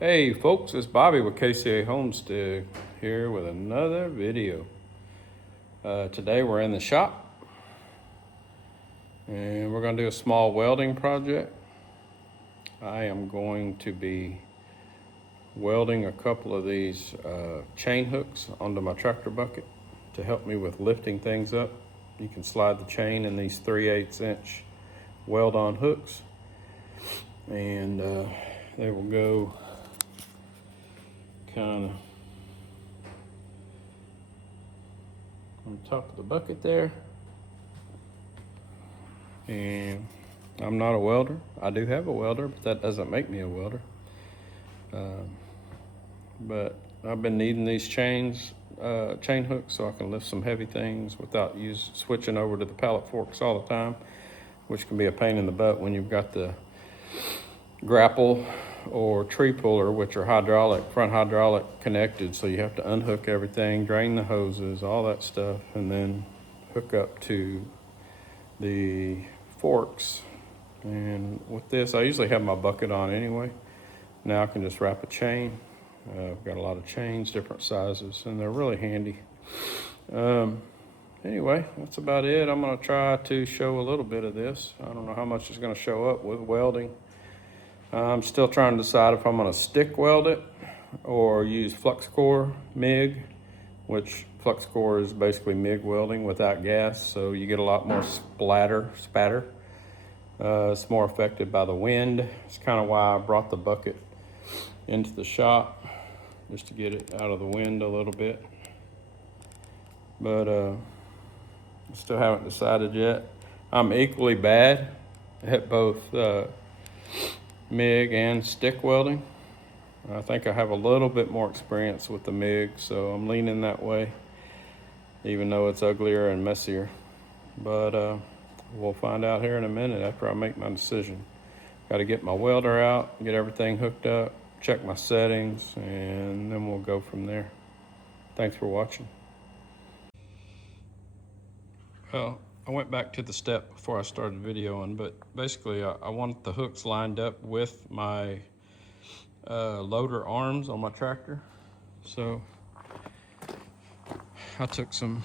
Hey folks, it's Bobby with KCA Homestead here with another video. Today we're in the shop and we're going to do a small welding project. I am going to be welding a couple of these chain hooks onto my tractor bucket to help me with lifting things up. You can slide the chain in these 3/8 inch weld-on hooks and they will go kind of on top of the bucket there. And I'm not a welder. I do have a welder, but that doesn't make me a welder. But I've been needing these chain hooks so I can lift some heavy things without switching over to the pallet forks all the time, which can be a pain in the butt when you've got the grapple or tree puller, which are front hydraulic connected. So you have to unhook everything, drain the hoses, all that stuff, and then hook up to the forks. And with this, I usually have my bucket on anyway. Now I can just wrap a chain. I've got a lot of chains, different sizes, and they're really handy. Anyway, that's about it. I'm going to try to show a little bit of this. I don't know how much is going to show up with welding. I'm still trying to decide if I'm going to stick weld it or use flux core MIG, which flux core is basically MIG welding without gas, so you get a lot more spatter. It's more affected by the wind. It's kind of why I brought the bucket into the shop, just to get it out of the wind a little bit. But I still haven't decided yet. I'm equally bad at both MIG and stick welding. I think I have a little bit more experience with the MIG, so I'm leaning that way, even though it's uglier and messier. But we'll find out here in a minute after I make my decision. Got to get my welder out, get everything hooked up, check my settings, and then we'll go from there. Thanks for watching. Well, I went back to the step before I started videoing, but basically I want the hooks lined up with my loader arms on my tractor. So I took some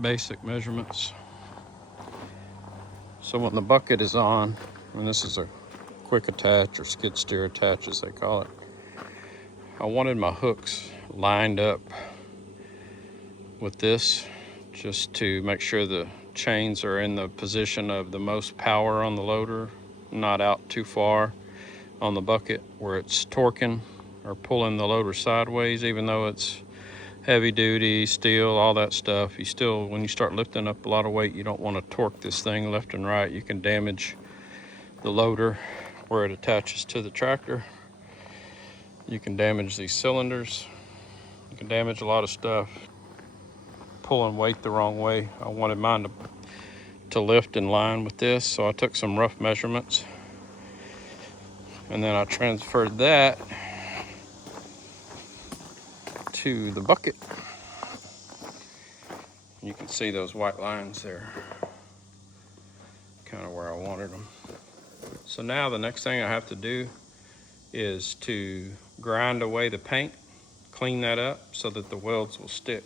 basic measurements. So when the bucket is on, and this is a quick attach or skid steer attach as they call it, I wanted my hooks lined up with this just to make sure the chains are in the position of the most power on the loader, not out too far on the bucket where it's torquing or pulling the loader sideways. Even though it's heavy duty steel, all that stuff, you still, when you start lifting up a lot of weight, you don't want to torque this thing left and right. You can damage the loader where it attaches to the tractor. You can damage these cylinders. You can damage a lot of stuff pulling weight the wrong way. I wanted mine to lift in line with this, so I took some rough measurements and then I transferred that to the bucket. You can see those white lines there, kind of where I wanted them. So now the next thing I have to do is to grind away the paint, clean that up so that the welds will stick.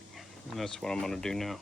And that's what I'm going to do now.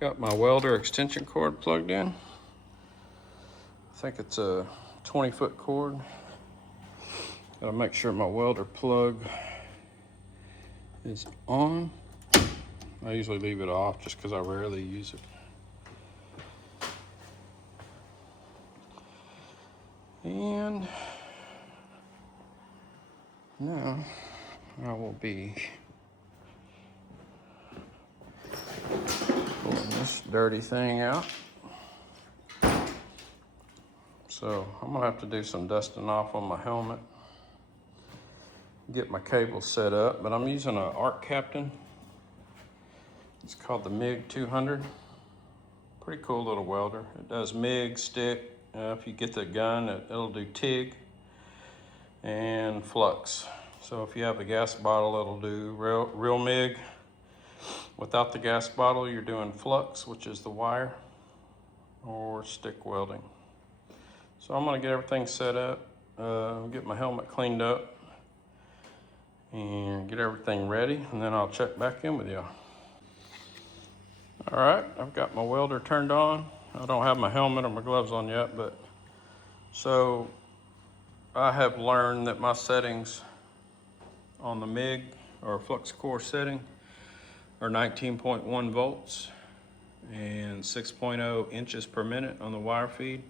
Got my welder extension cord plugged in. I think it's a 20-foot cord. Gotta make sure my welder plug is on. I usually leave it off just because I rarely use it. And now I will be pulling this dirty thing out. So I'm gonna have to do some dusting off on my helmet. get my cable set up, but I'm using an Arc Captain. It's called the MIG 200. Pretty cool little welder. It does MIG, stick. If you get the gun, it'll do TIG and flux. So if you have a gas bottle, it'll do real MIG. Without the gas bottle, you're doing flux, which is the wire, or stick welding. So I'm gonna get everything set up, get my helmet cleaned up, and get everything ready, and then I'll check back in with y'all. All right, I've got my welder turned on. I don't have my helmet or my gloves on yet, but so I have learned that my settings on the MIG or flux core setting are 19.1 volts and 6.0 inches per minute on the wire feed.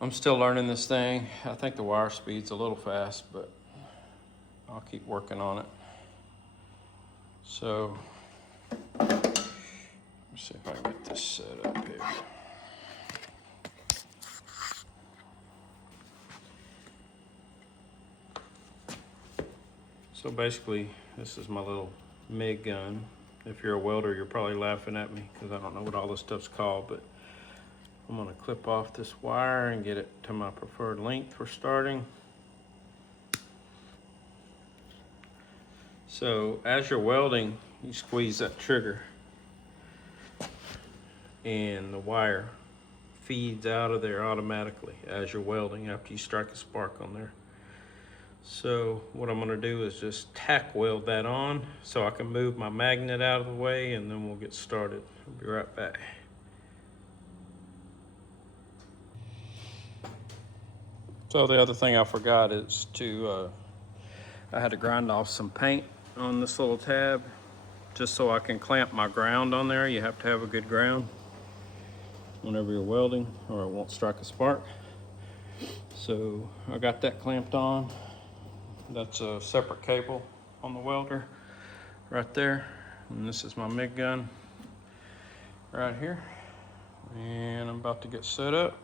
I'm still learning this thing. I think the wire speed's a little fast, but I'll keep working on it. So let's see if I can get this set up here. So basically, this is my little MIG gun. If you're a welder, you're probably laughing at me because I don't know what all this stuff's called, but I'm gonna clip off this wire and get it to my preferred length for starting. So as you're welding, you squeeze that trigger and the wire feeds out of there automatically as you're welding after you strike a spark on there. So what I'm gonna do is just tack weld that on so I can move my magnet out of the way, and then we'll get started. I'll be right back. So the other thing I forgot is I had to grind off some paint on this little tab just so I can clamp my ground on there. You have to have a good ground whenever you're welding or it won't strike a spark. So I got that clamped on. That's a separate cable on the welder right there. And this is my MIG gun right here. And I'm about to get set up.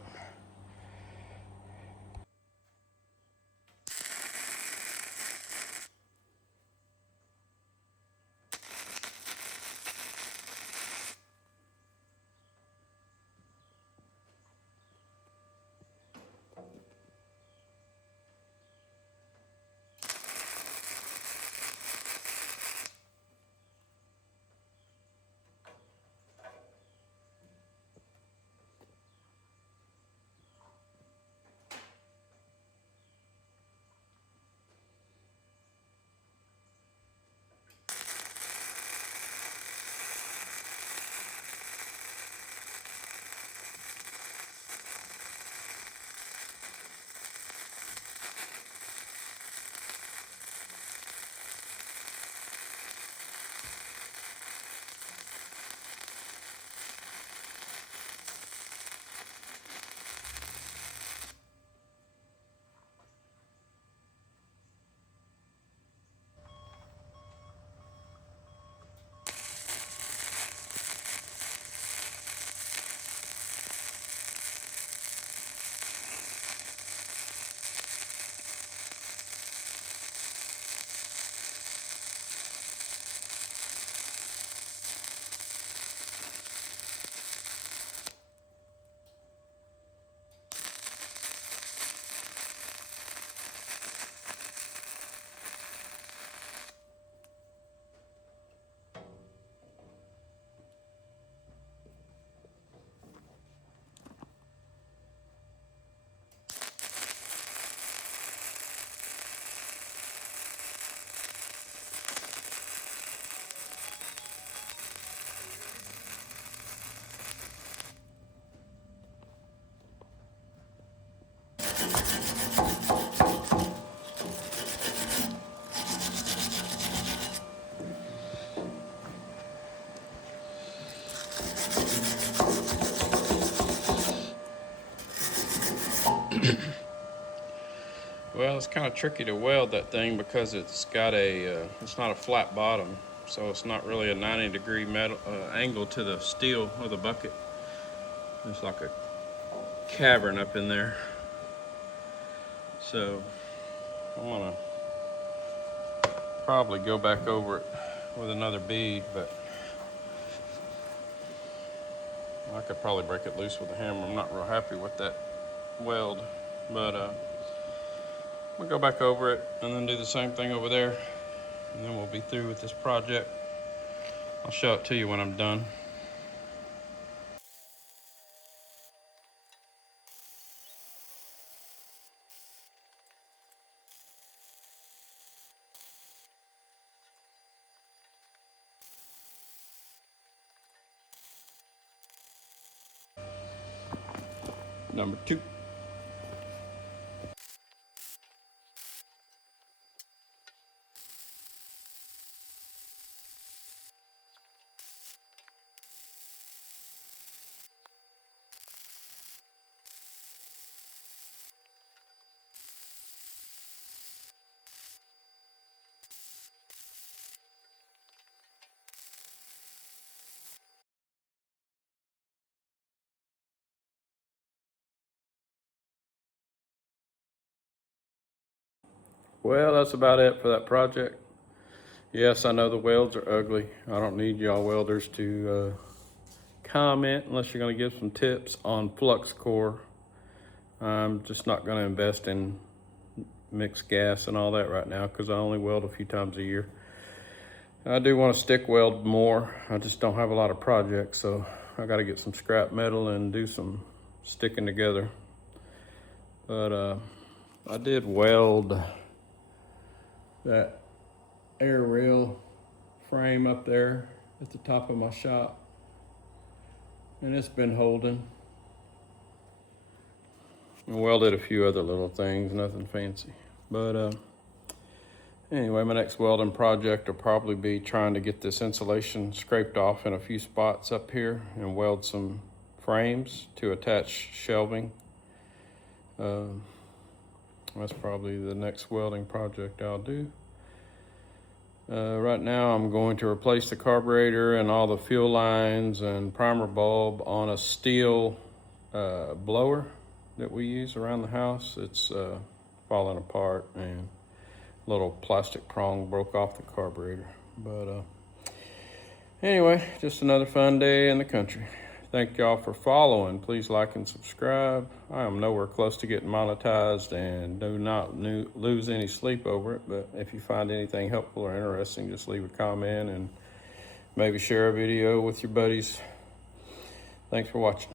Well, it's kind of tricky to weld that thing because it's got it's not a flat bottom, so it's not really a 90-degree metal angle to the steel of the bucket. There's like a cavern up in there. So I'm gonna probably go back over it with another bead, but I could probably break it loose with a hammer. I'm not real happy with that weld, but we'll go back over it and then do the same thing over there, and then we'll be through with this project. I'll show it to you when I'm done. Number 2. Well, that's about it for that project. Yes, I know the welds are ugly. I don't need y'all welders to comment unless you're going to give some tips on flux core. I'm just not going to invest in mixed gas and all that right now because I only weld a few times a year. I do want to stick weld more. I just don't have a lot of projects, so I got to get some scrap metal and do some sticking together. But I did weld that air rail frame up there at the top of my shop, and it's been holding. I welded a few other little things, nothing fancy. But anyway, my next welding project will probably be trying to get this insulation scraped off in a few spots up here and weld some frames to attach shelving. That's probably the next welding project I'll do. Right now I'm going to replace the carburetor and all the fuel lines and primer bulb on a steel blower that we use around the house. It's falling apart and a little plastic prong broke off the carburetor. But anyway, just another fun day in the country. Thank y'all for following. Please like and subscribe. I am nowhere close to getting monetized and do not lose any sleep over it. But if you find anything helpful or interesting, just leave a comment and maybe share a video with your buddies. Thanks for watching.